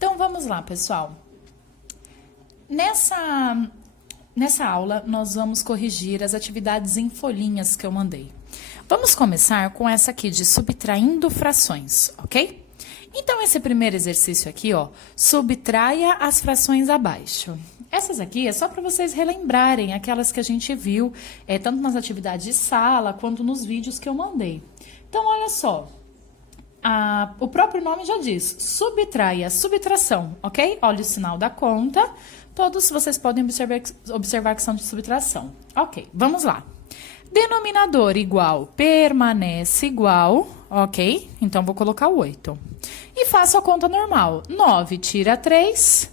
Então, vamos lá, pessoal. Nessa aula, nós vamos corrigir as atividades em folhinhas que eu mandei. Vamos começar com essa aqui de subtraindo frações, ok? Então, esse primeiro exercício aqui, ó, subtraia as frações abaixo. Essas aqui é só para vocês relembrarem aquelas que a gente viu, tanto nas atividades de sala, quanto nos vídeos que eu mandei. Então, olha só. O próprio nome já diz, subtraia, subtração, ok? Olha o sinal da conta. Todos vocês podem observar que são de subtração. Ok, vamos lá. Denominador igual, permanece igual, ok? Então, vou colocar o 8. E faço a conta normal. 9 tira 3,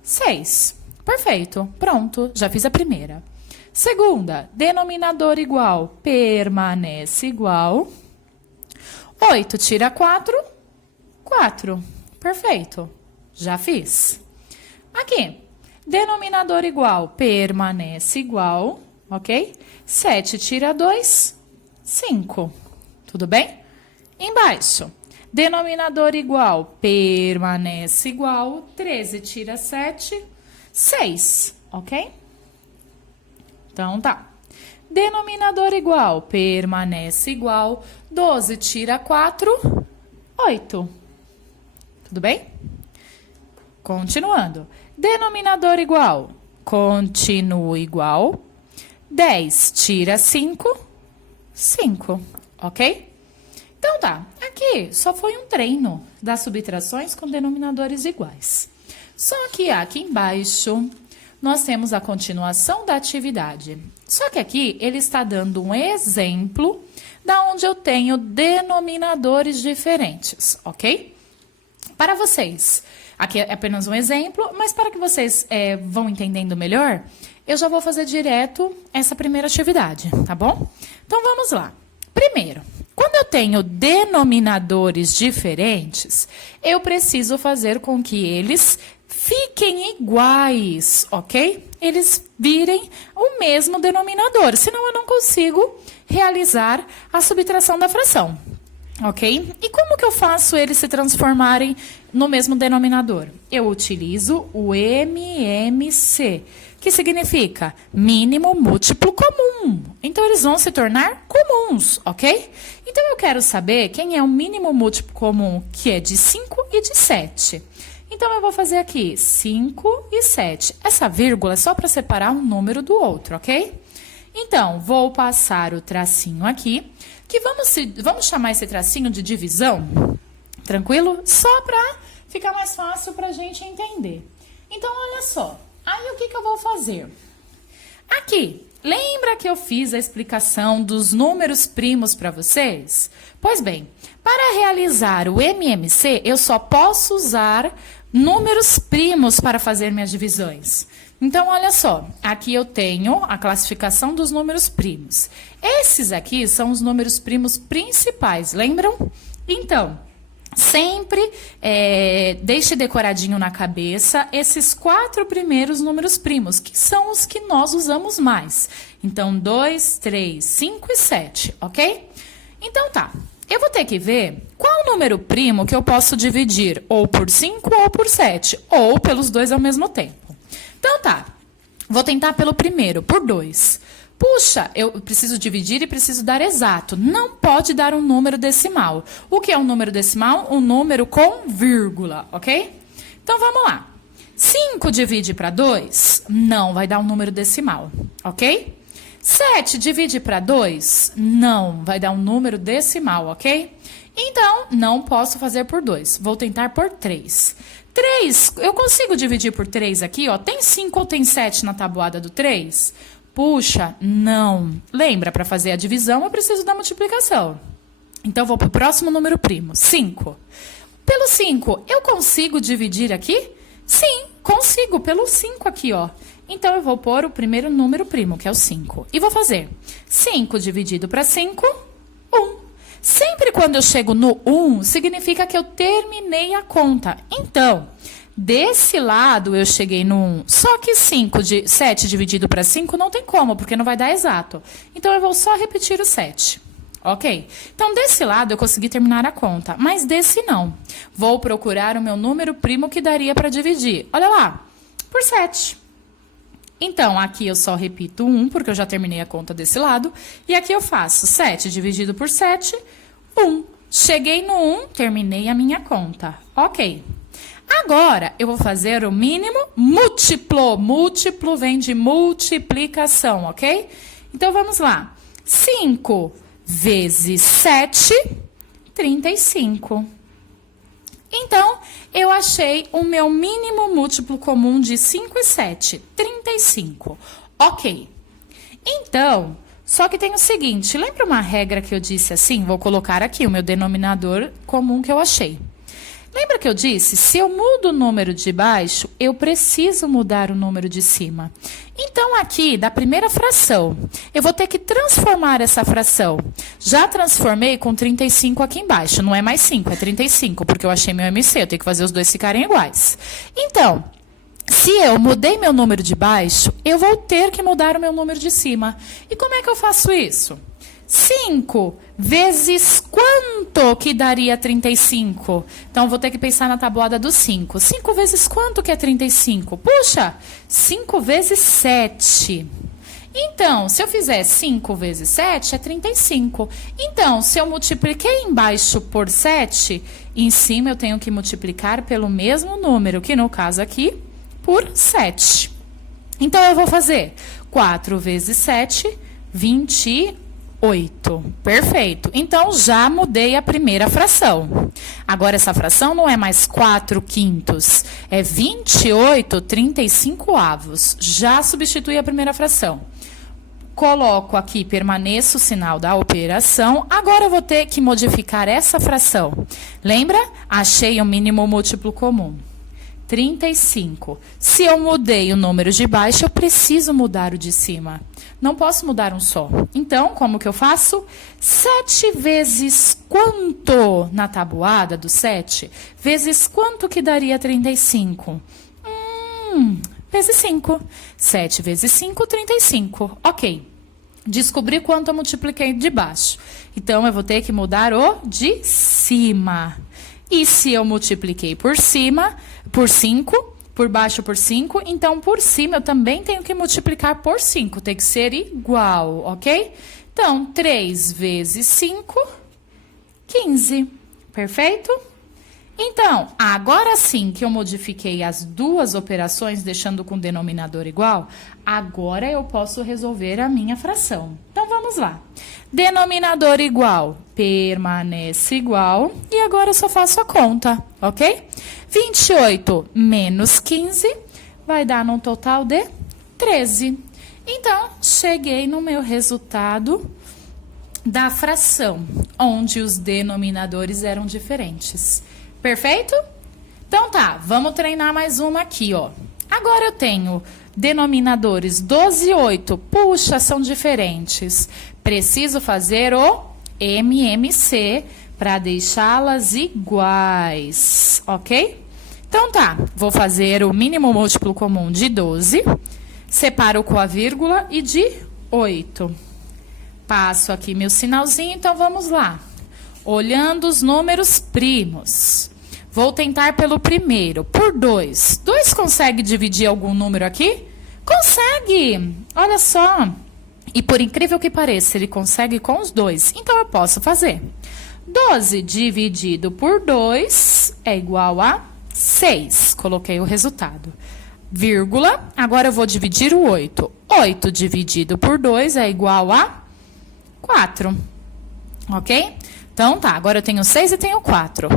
6. Perfeito, pronto, já fiz a primeira. Segunda, denominador igual, permanece igual. 8 tira 4, 4. Perfeito, já fiz. Aqui, denominador igual, permanece igual, ok? 7 tira 2, 5. Tudo bem? Embaixo, denominador igual, permanece igual. 13 tira 7, 6, ok? Então, tá. Denominador igual, permanece igual. 12 tira 4, 8. Tudo bem? Continuando. Denominador igual, continua igual. 10 tira 5, 5, ok? Então tá, aqui só foi um treino das subtrações com denominadores iguais. Só que aqui embaixo nós temos a continuação da atividade. Só que aqui ele está dando um exemplo da onde eu tenho denominadores diferentes, ok? Para vocês, aqui é apenas um exemplo, mas para que vocês vão entendendo melhor, eu já vou fazer direto essa primeira atividade, tá bom? Então, vamos lá. Primeiro, quando eu tenho denominadores diferentes, eu preciso fazer com que eles fiquem iguais, ok? Eles virem o mesmo denominador, senão eu não consigo realizar a subtração da fração, ok? E como que eu faço eles se transformarem no mesmo denominador? Eu utilizo o MMC, que significa mínimo múltiplo comum. Então, eles vão se tornar comuns, ok? Então, eu quero saber quem é o mínimo múltiplo comum, que é de 5 e de 7. Então, eu vou fazer aqui 5 e 7. Essa vírgula é só para separar um número do outro, ok? Então, vou passar o tracinho aqui, que vamos chamar esse tracinho de divisão, tranquilo? Só para ficar mais fácil para a gente entender. Então, olha só. Aí, o que eu vou fazer? Aqui, lembra que eu fiz a explicação dos números primos para vocês? Pois bem, para realizar o MMC, eu só posso usar números primos para fazer minhas divisões. Então, olha só, aqui eu tenho a classificação dos números primos. Esses aqui são os números primos principais, lembram? Então, sempre deixe decoradinho na cabeça esses 4 primeiros números primos, que são os que nós usamos mais. Então, 2, 3, 5 e 7, ok? Então, tá. Eu vou ter que ver qual número primo que eu posso dividir ou por 5 ou por 7, ou pelos dois ao mesmo tempo. Então, tá. Vou tentar pelo primeiro, por 2. Puxa, eu preciso dividir e preciso dar exato. Não pode dar um número decimal. O que é um número decimal? Um número com vírgula, ok? Então, vamos lá. 5 divide para 2? Não vai dar um número decimal, ok? 7 divide para 2? Não vai dar um número decimal, ok? Então, não posso fazer por 2. Vou tentar por 3. 3, eu consigo dividir por 3 aqui, ó. Tem 5 ou tem 7 na tabuada do 3? Puxa, não. Lembra, para fazer a divisão, eu preciso da multiplicação. Então, vou para o próximo número primo, 5. Pelo 5, eu consigo dividir aqui? Sim, consigo, pelo 5 aqui, ó. Então, eu vou pôr o primeiro número primo, que é o 5. E vou fazer 5 dividido para 5, 1. Sempre quando eu chego no 1, significa que eu terminei a conta. Então, desse lado eu cheguei no 1. Só que 7 dividido para 5 não tem como, porque não vai dar exato. Então, eu vou só repetir o 7. Ok? Então, desse lado eu consegui terminar a conta, mas desse não. Vou procurar o meu número primo que daria para dividir. Olha lá, por 7. Então, aqui eu só repito 1, porque eu já terminei a conta desse lado. E aqui eu faço 7 dividido por 7, 1. Cheguei no 1, terminei a minha conta. Ok. Agora, eu vou fazer o mínimo múltiplo. Múltiplo vem de multiplicação, ok? Então, vamos lá. 5 vezes 7, 35. Então, eu achei o meu mínimo múltiplo comum de 5 e 7, 35. Ok. Então, só que tem o seguinte, lembra uma regra que eu disse assim? Vou colocar aqui o meu denominador comum que eu achei. Lembra que eu disse, se eu mudo o número de baixo, eu preciso mudar o número de cima. Então, aqui, da primeira fração, eu vou ter que transformar essa fração. Já transformei com 35 aqui embaixo. Não é mais 5, é 35, porque eu achei meu MC. Eu tenho que fazer os dois ficarem iguais. Então, se eu mudei meu número de baixo, eu vou ter que mudar o meu número de cima. E como é que eu faço isso? 5 vezes quanto que daria 35? Então, vou ter que pensar na tabuada do 5. 5 vezes quanto que é 35? Puxa, 5 vezes 7. Então, se eu fizer 5 vezes 7, é 35. Então, se eu multipliquei embaixo por 7, em cima eu tenho que multiplicar pelo mesmo número, que no caso aqui, por 7. Então, eu vou fazer 4 vezes 7, 28. Perfeito. Então, já mudei a primeira fração. Agora, essa fração não é mais 4 quintos, é 28 35avos. Já substituí a primeira fração. Coloco aqui, permaneço o sinal da operação. Agora, eu vou ter que modificar essa fração. Lembra? Achei o mínimo múltiplo comum. 35. Se eu mudei o número de baixo, eu preciso mudar o de cima. Não posso mudar um só. Então, como que eu faço? 7 vezes quanto na tabuada do 7? Vezes quanto que daria 35? Vezes 5. 7 vezes 5, 35. Ok. Descobri quanto eu multipliquei de baixo. Então, eu vou ter que mudar o de cima. E se eu multipliquei por cima, por 5, por baixo por 5, então por cima eu também tenho que multiplicar por 5. Tem que ser igual, ok? Então, 3 vezes 5, 15. Perfeito? Então, agora sim que eu modifiquei as duas operações, deixando com o denominador igual, agora eu posso resolver a minha fração. Então, vamos lá. Denominador igual, permanece igual, e agora eu só faço a conta, ok? 28 menos 15 vai dar num total de 13. Então, cheguei no meu resultado da fração, onde os denominadores eram diferentes. Perfeito? Então tá, vamos treinar mais uma aqui, ó. Agora eu tenho denominadores 12 e 8. Puxa, são diferentes. Preciso fazer o MMC para deixá-las iguais, ok? Então tá, vou fazer o mínimo múltiplo comum de 12, separo com a vírgula e de 8. Passo aqui meu sinalzinho, então vamos lá. Olhando os números primos. Vou tentar pelo primeiro, por 2. 2 consegue dividir algum número aqui? Consegue! Olha só. E por incrível que pareça, ele consegue com os 2. Então, eu posso fazer. 12 dividido por 2 é igual a 6. Coloquei o resultado. Vírgula. Agora, eu vou dividir o 8. 8 dividido por 2 é igual a 4. Ok? Então, tá. Agora, eu tenho 6 e tenho 4.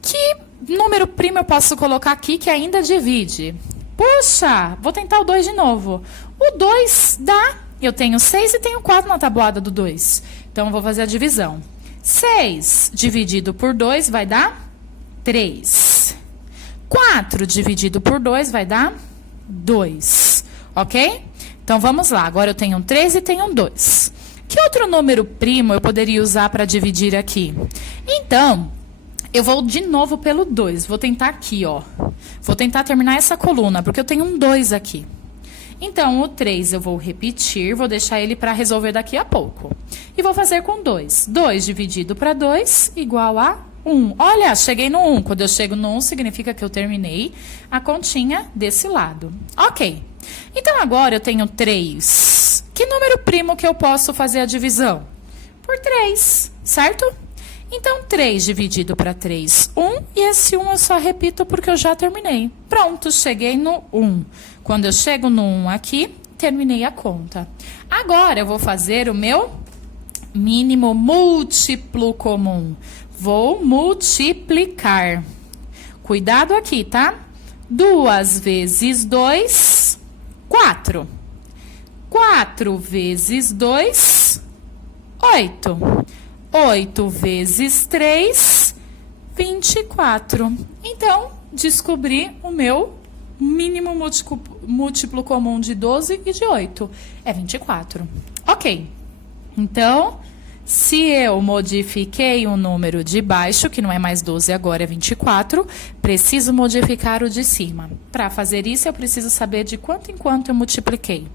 Que número primo eu posso colocar aqui que ainda divide? Puxa, vou tentar o 2 de novo. O 2 dá... Eu tenho 6 e tenho 4 na tabuada do 2. Então, eu vou fazer a divisão. 6 dividido por 2 vai dar 3. 4 dividido por 2 vai dar 2. Ok? Então, vamos lá. Agora, eu tenho 3 e tenho 2. Que outro número primo eu poderia usar para dividir aqui? Então, eu vou de novo pelo 2. Vou tentar aqui, ó. Vou tentar terminar essa coluna, porque eu tenho um 2 aqui. Então, o 3 eu vou repetir, vou deixar ele para resolver daqui a pouco. E vou fazer com 2. 2 dividido para 2 igual a 1. Olha, cheguei no 1. Quando eu chego no 1, significa que eu terminei a continha desse lado. Ok. Então, agora eu tenho 3. Que número primo que eu posso fazer a divisão? Por 3, certo? Então, 3 dividido para 3, 1. E esse 1 eu só repito porque eu já terminei. Pronto, cheguei no 1. Quando eu chego no 1 aqui, terminei a conta. Agora, eu vou fazer o meu mínimo múltiplo comum. Vou multiplicar. Cuidado aqui, tá? 2 vezes 2, 4. 4 vezes 2, 8. 8 vezes 3, 24. Então, descobri o meu mínimo múltiplo comum de 12 e de 8. É 24. Ok. Então, se eu modifiquei o número de baixo, que não é mais 12, agora é 24, preciso modificar o de cima. Para fazer isso, eu preciso saber de quanto em quanto eu multipliquei.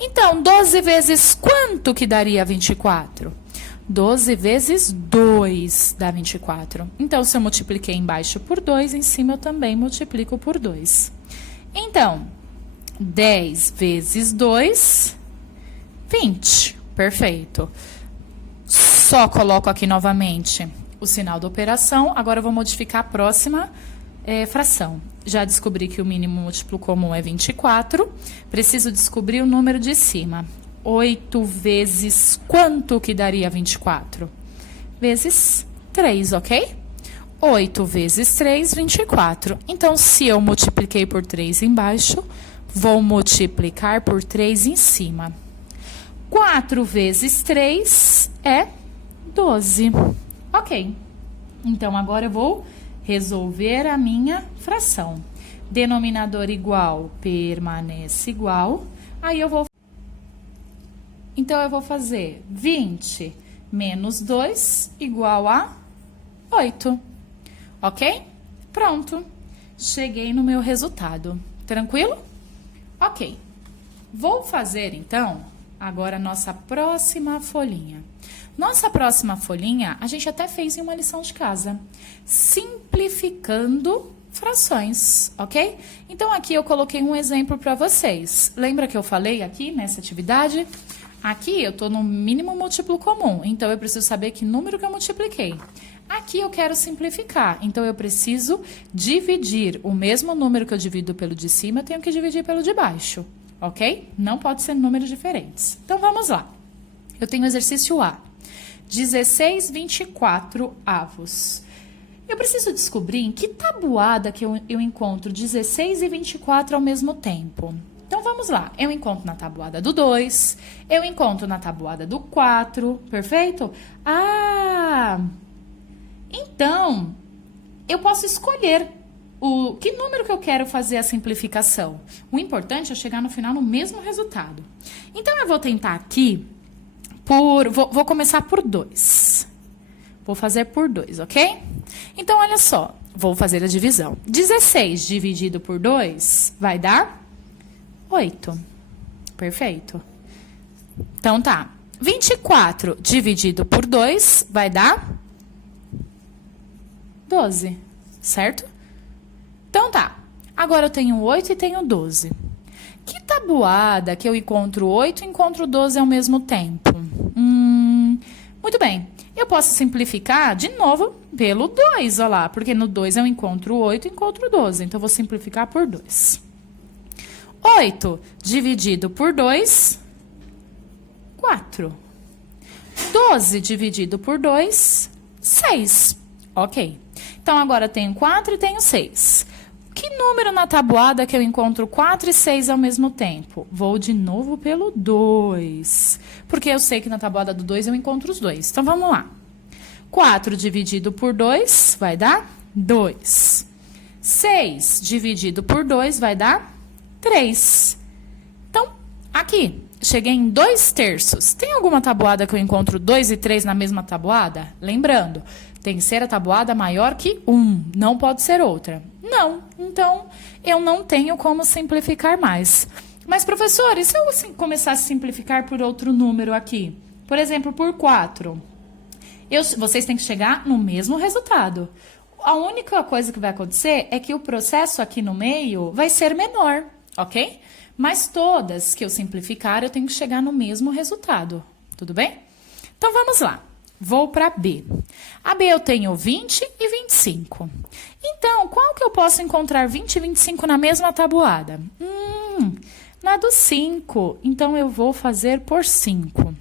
Então, 12 vezes quanto que daria 24? 12 vezes 2 dá 24. Então, se eu multipliquei embaixo por 2, em cima eu também multiplico por 2. Então, 10 vezes 2, 20. Perfeito. Só coloco aqui novamente o sinal da operação. Agora eu vou modificar a próxima fração. Já descobri que o mínimo múltiplo comum é 24. Preciso descobrir o número de cima. 8 vezes quanto que daria 24? Vezes 3, ok? 8 vezes 3, 24. Então, se eu multipliquei por 3 embaixo, vou multiplicar por 3 em cima. 4 vezes 3 é 12. Ok. Então, agora eu vou resolver a minha fração. Denominador igual permanece igual. Aí eu vou... Então, eu vou fazer 20 menos 2 igual a 8. Ok? Pronto. Cheguei no meu resultado. Tranquilo? Ok. Vou fazer, então, agora a nossa próxima folhinha. Nossa próxima folhinha, a gente até fez em uma lição de casa. Simplificando frações, ok? Então, aqui eu coloquei um exemplo para vocês. Lembra que eu falei aqui nessa atividade? Aqui eu estou no mínimo múltiplo comum, então eu preciso saber que número que eu multipliquei. Aqui eu quero simplificar, então eu preciso dividir o mesmo número que eu divido pelo de cima, eu tenho que dividir pelo de baixo, ok? Não pode ser números diferentes. Então vamos lá. Eu tenho o exercício A, 16 24 avos. Eu preciso descobrir em que tabuada que eu encontro 16 e 24 ao mesmo tempo. Então, vamos lá. Eu encontro na tabuada do 2, eu encontro na tabuada do 4, perfeito? Ah, então, eu posso escolher que número que eu quero fazer a simplificação. O importante é chegar no final no mesmo resultado. Então, eu vou tentar aqui, vou começar por 2. Vou fazer por 2, ok? Então, olha só, vou fazer a divisão. 16 dividido por 2 vai dar 8. Perfeito. Então, tá. 24 dividido por 2 vai dar 12, certo? Então, tá. Agora eu tenho 8 e tenho 12. Que tabuada que eu encontro 8 e encontro 12 ao mesmo tempo? Muito bem. Eu posso simplificar de novo pelo 2, olha lá. Porque no 2 eu encontro 8 e encontro 12. Então, eu vou simplificar por 2. 8 dividido por 2, 4. 12 dividido por 2, 6. Ok. Então, agora eu tenho 4 e tenho 6. Que número na tabuada que eu encontro 4 e 6 ao mesmo tempo? Vou de novo pelo 2. Porque eu sei que na tabuada do 2 eu encontro os dois. Então, vamos lá. 4 dividido por 2 vai dar 2. 6 dividido por 2 vai dar 3. Então, aqui, cheguei em 2/3. Tem alguma tabuada que eu encontro 2 e 3 na mesma tabuada? Lembrando, tem que ser a tabuada maior que 1, não pode ser outra. Não, então eu não tenho como simplificar mais. Mas, professor, e se eu começar a simplificar por outro número aqui? Por exemplo, por 4. Vocês têm que chegar no mesmo resultado. A única coisa que vai acontecer é que o processo aqui no meio vai ser menor, ok? Mas todas que eu simplificar, eu tenho que chegar no mesmo resultado, tudo bem? Então, vamos lá. Vou para B. A B eu tenho 20 e 25. Então, qual que eu posso encontrar 20 e 25 na mesma tabuada? Na do 5. Então, eu vou fazer por 5.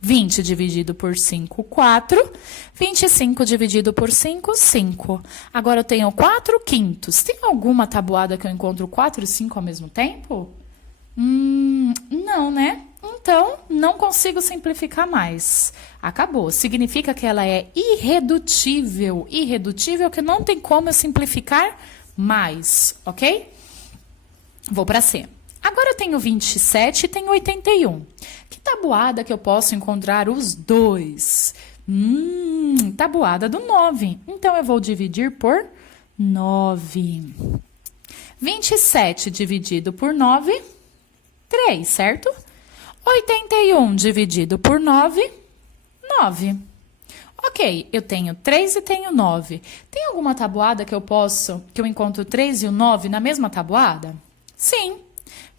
20 dividido por 5, 4. 25 dividido por 5, 5. Agora, eu tenho 4 quintos. Tem alguma tabuada que eu encontro 4 e 5 ao mesmo tempo? Não, né? Então, não consigo simplificar mais. Acabou. Significa que ela é irredutível. Irredutível que não tem como eu simplificar mais, ok? Vou para C. Agora eu tenho 27 e tenho 81. Que tabuada que eu posso encontrar os dois? Tabuada do 9. Então, eu vou dividir por 9. 27 dividido por 9, 3, certo? 81 dividido por 9, 9. Ok, eu tenho 3 e tenho 9. Tem alguma tabuada que eu encontro 3 e o 9 na mesma tabuada? Sim.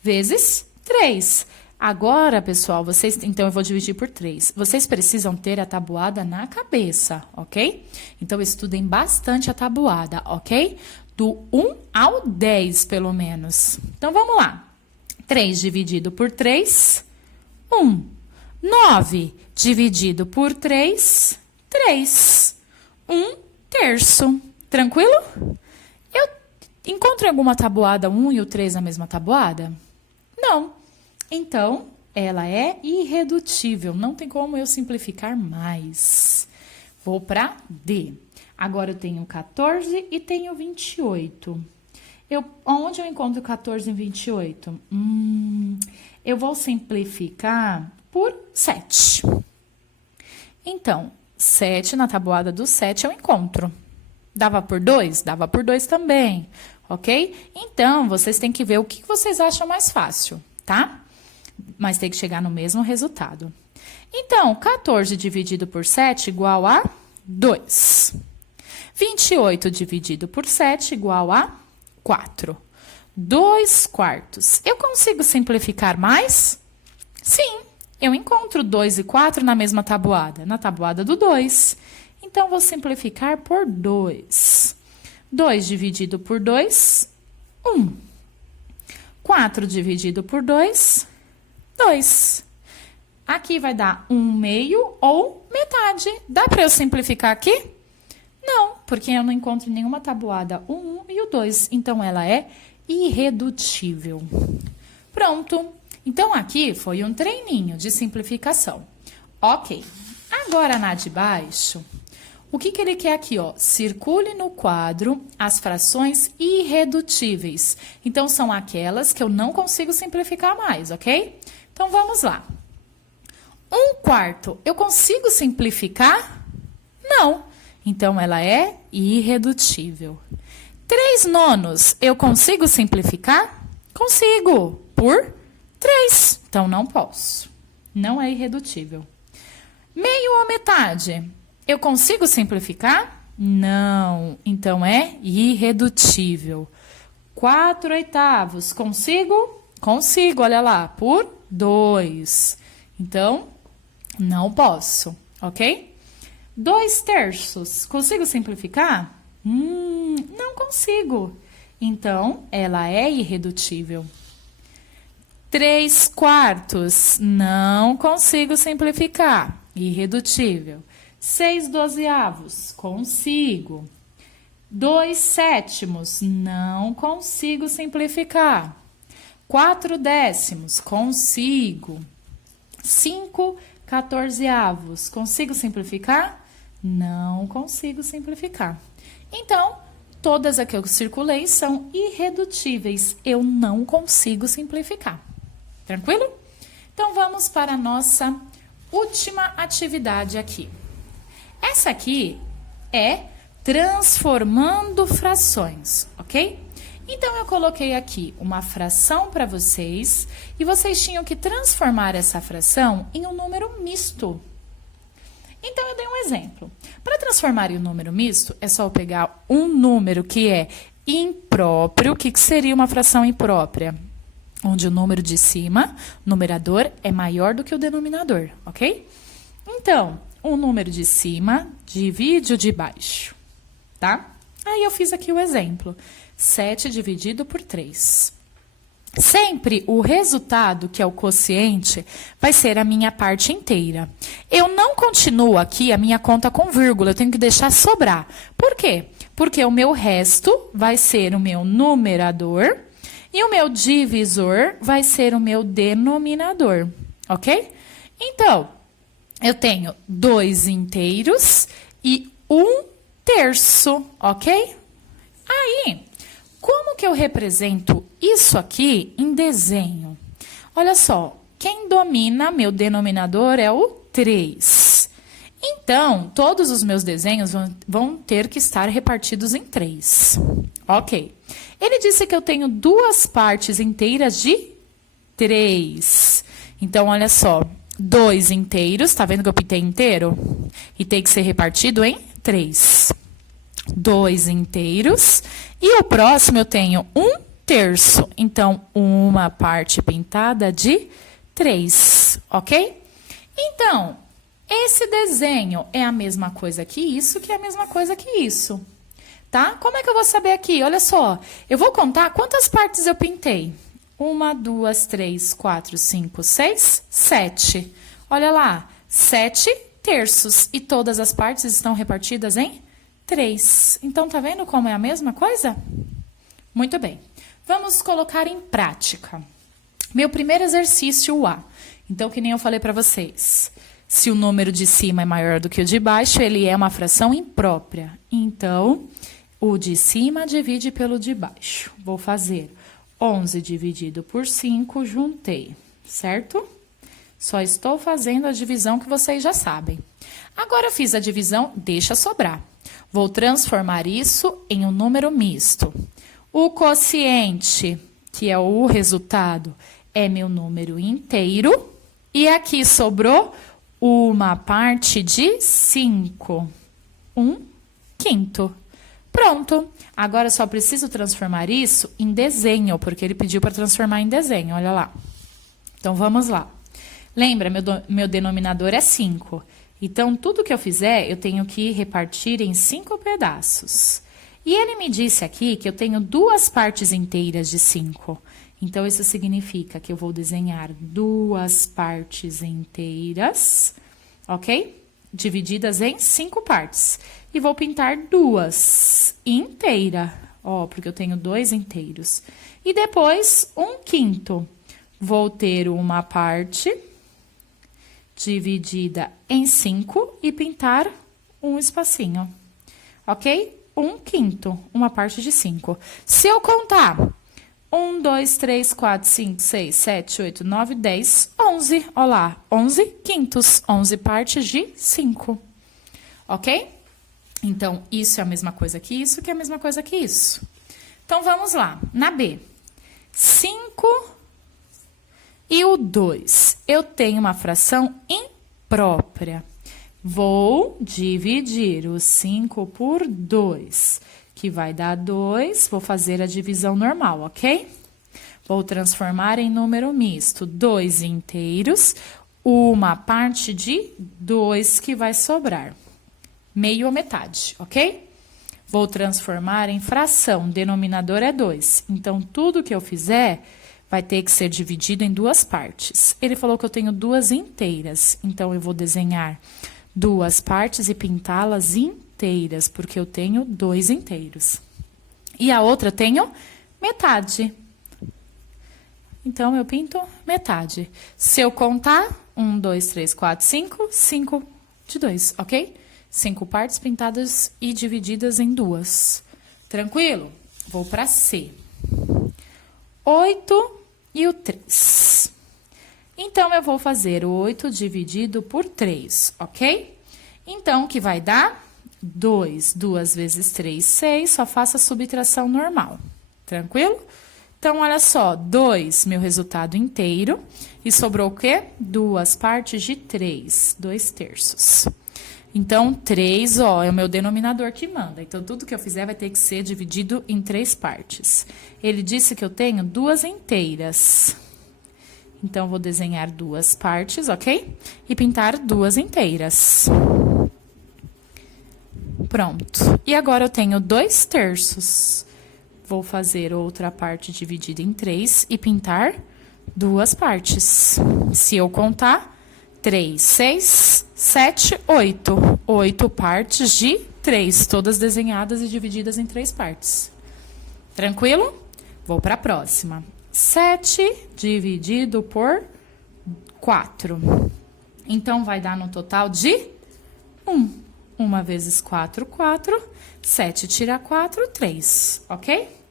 Vezes 3. Agora, pessoal, então eu vou dividir por 3. Vocês precisam ter a tabuada na cabeça, ok? Então, estudem bastante a tabuada, ok? Do 1 ao 10, pelo menos. Então, vamos lá. 3 dividido por 3, 1. 9 dividido por 3, 3. 1 terço. Tranquilo? Eu encontro alguma tabuada 1 e o 3 na mesma tabuada? Não. Então, ela é irredutível. Não tem como eu simplificar mais. Vou para D. Agora, eu tenho 14 e tenho 28. Onde eu encontro 14 e 28? Eu vou simplificar por 7. Então, 7 na tabuada do 7 eu encontro. Dava por 2? Dava por 2 também, ok? Então, vocês têm que ver o que vocês acham mais fácil, tá? Mas tem que chegar no mesmo resultado. Então, 14 dividido por 7 igual a 2. 28 dividido por 7 igual a 4. 2 quartos. Eu consigo simplificar mais? Sim, eu encontro 2 e 4 na mesma tabuada, na tabuada do 2. Então, vou simplificar por 2. 2 dividido por 2, 1. 4 dividido por 2, 2. Aqui vai dar 1/2 ou metade. Dá para eu simplificar aqui? Não, porque eu não encontro nenhuma tabuada o 1 e o 2. Então, ela é irredutível. Pronto. Então, aqui foi um treininho de simplificação. Ok. Agora, na de baixo, o que ele quer aqui, ó? Circule no quadro as frações irredutíveis. Então, são aquelas que eu não consigo simplificar mais, ok? Então, vamos lá. 1/4, eu consigo simplificar? Não. Então, ela é irredutível. 3/9, eu consigo simplificar? Consigo, por 3. Então, não posso. Não é irredutível. 1/2 ou metade, eu consigo simplificar? Não. Então, é irredutível. 4/8, consigo? Consigo, olha lá, por 2. Então, não posso, ok? 2/3, consigo simplificar? Não consigo. Então, ela é irredutível. 3/4, não consigo simplificar. Irredutível. 6/12, consigo. 2/7, não consigo simplificar. 4/10, consigo. 5/14, consigo simplificar? Não consigo simplificar. Então, todas as que eu circulei são irredutíveis. Eu não consigo simplificar. Tranquilo? Então, vamos para a nossa última atividade aqui. Essa aqui é transformando frações, ok? Então, eu coloquei aqui uma fração para vocês e vocês tinham que transformar essa fração em um número misto. Então, eu dei um exemplo. Para transformar em um número misto, é só eu pegar um número que é impróprio. O que seria uma fração imprópria? Onde o número de cima, o numerador, é maior do que o denominador, ok? Então, o número de cima divide o de baixo, tá? Aí, eu fiz aqui o exemplo. 7 dividido por 3. Sempre o resultado, que é o quociente, vai ser a minha parte inteira. Eu não continuo aqui a minha conta com vírgula, eu tenho que deixar sobrar. Por quê? Porque o meu resto vai ser o meu numerador e o meu divisor vai ser o meu denominador, ok? Então, eu tenho 2 inteiros e 1/3, ok? Aí, como que eu represento isso aqui em desenho? Olha só, quem domina meu denominador é o 3. Então, todos os meus desenhos vão ter que estar repartidos em 3. Ok. Ele disse que eu tenho 2 partes inteiras de 3. Então, olha só, 2 inteiros, tá vendo que eu pintei inteiro? E tem que ser repartido em 3. 2 inteiros. E o próximo eu tenho 1/3. Então, uma parte pintada de 3, ok? Então, esse desenho é a mesma coisa que é a mesma coisa que isso, tá? Como é que eu vou saber aqui? Olha só, eu vou contar quantas partes eu pintei. 1, 2, 3, 4, 5, 6, 7. Olha lá, 7/3. E todas as partes estão repartidas em 3. Então, tá vendo como é a mesma coisa? Muito bem. Vamos colocar em prática. Meu primeiro exercício, o A. Então, que nem eu falei para vocês. Se o número de cima é maior do que o de baixo, ele é uma fração imprópria. Então, o de cima divide pelo de baixo. Vou fazer 11 dividido por 5, juntei, certo? Só estou fazendo a divisão que vocês já sabem. Agora, eu fiz a divisão, deixa sobrar. Vou transformar isso em um número misto. O quociente, que é o resultado, é meu número inteiro. E aqui sobrou uma parte de 5. 1/5. Pronto. Agora, só preciso transformar isso em desenho, porque ele pediu para transformar em desenho, olha lá. Então, vamos lá. Lembra, meu denominador é 5. Então, tudo que eu fizer, eu tenho que repartir em 5 pedaços. E ele me disse aqui que eu tenho 2 partes inteiras de 5. Então, isso significa que eu vou desenhar 2 partes inteiras, ok? Divididas em 5 partes. E vou pintar 2 inteiras, ó, porque eu tenho 2 inteiros. E depois, 1/5. Vou ter uma parte dividida em 5 e pintar um espacinho, ok? 1/5, uma parte de 5. Se eu contar 1, 2, 3, 4, 5, 6, 7, 8, 9, 10, 11. Olha lá, 11/5, 11 partes de 5, ok? Então, isso é a mesma coisa que isso, que é a mesma coisa que isso. Então, vamos lá, na B. 5 e o 2. Eu tenho uma fração imprópria. Vou dividir o 5 por 2, que vai dar 2. Vou fazer a divisão normal, ok? Vou transformar em número misto. 2 inteiros, uma parte de 2 que vai sobrar. Meio ou metade, ok? Vou transformar em fração. Denominador é 2. Então, tudo que eu fizer vai ter que ser dividido em 2 partes. Ele falou que eu tenho 2 inteiras. Então, eu vou desenhar 2 partes e pintá-las inteiras, porque eu tenho 2 inteiros. E a outra eu tenho metade. Então, eu pinto metade. Se eu contar, 1, 2, 3, 4, 5, 5 de 2, ok? 5 partes pintadas e divididas em 2. Tranquilo? Vou para C. 8 e o 3. Então, eu vou fazer 8 dividido por 3, ok? Então, o que vai dar? 2. 2 vezes 3, 6. Só faça a subtração normal. Tranquilo? Então, olha só, 2, meu resultado inteiro. E sobrou o quê? 2 partes de 3, 2/3. Então, 3, ó, é o meu denominador que manda. Então, tudo que eu fizer vai ter que ser dividido em 3 partes. Ele disse que eu tenho 2 inteiras. Então, vou desenhar 2 partes, ok? E pintar 2 inteiras. Pronto. E agora eu tenho 2/3. Vou fazer outra parte dividida em 3 e pintar 2 partes. Se eu contar, 3, 6, 7, 8. 8 partes de 3, todas desenhadas e divididas em 3 partes. Tranquilo? Vou para a próxima. 7 dividido por 4. Então, vai dar no total de 1. 1 vezes 4, 4. 7 tira 4, 3, ok?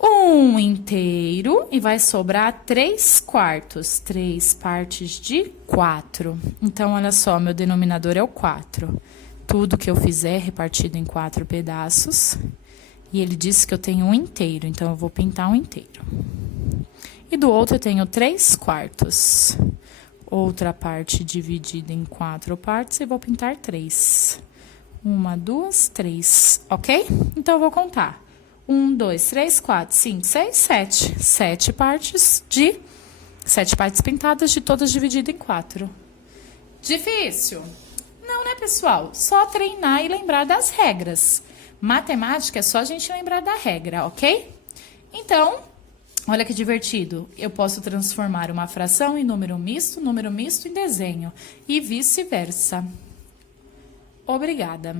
1 inteiro e vai sobrar 3/4, 3 partes de 4. Então, olha só, meu denominador é o 4. Tudo que eu fizer repartido em 4 pedaços. E ele disse que eu tenho 1 inteiro, então eu vou pintar 1 inteiro. E do outro eu tenho 3/4. Outra parte dividida em 4 partes e vou pintar 3. 1, 2, 3, ok? Então, eu vou contar. 1, 2, 3, 4, 5, 6, 7. 7 partes pintadas, de todas divididas em 4. Difícil? Não, né, pessoal? Só treinar e lembrar das regras. Matemática é só a gente lembrar da regra, ok? Então, olha que divertido. Eu posso transformar uma fração em número misto em desenho. E vice-versa. Obrigada.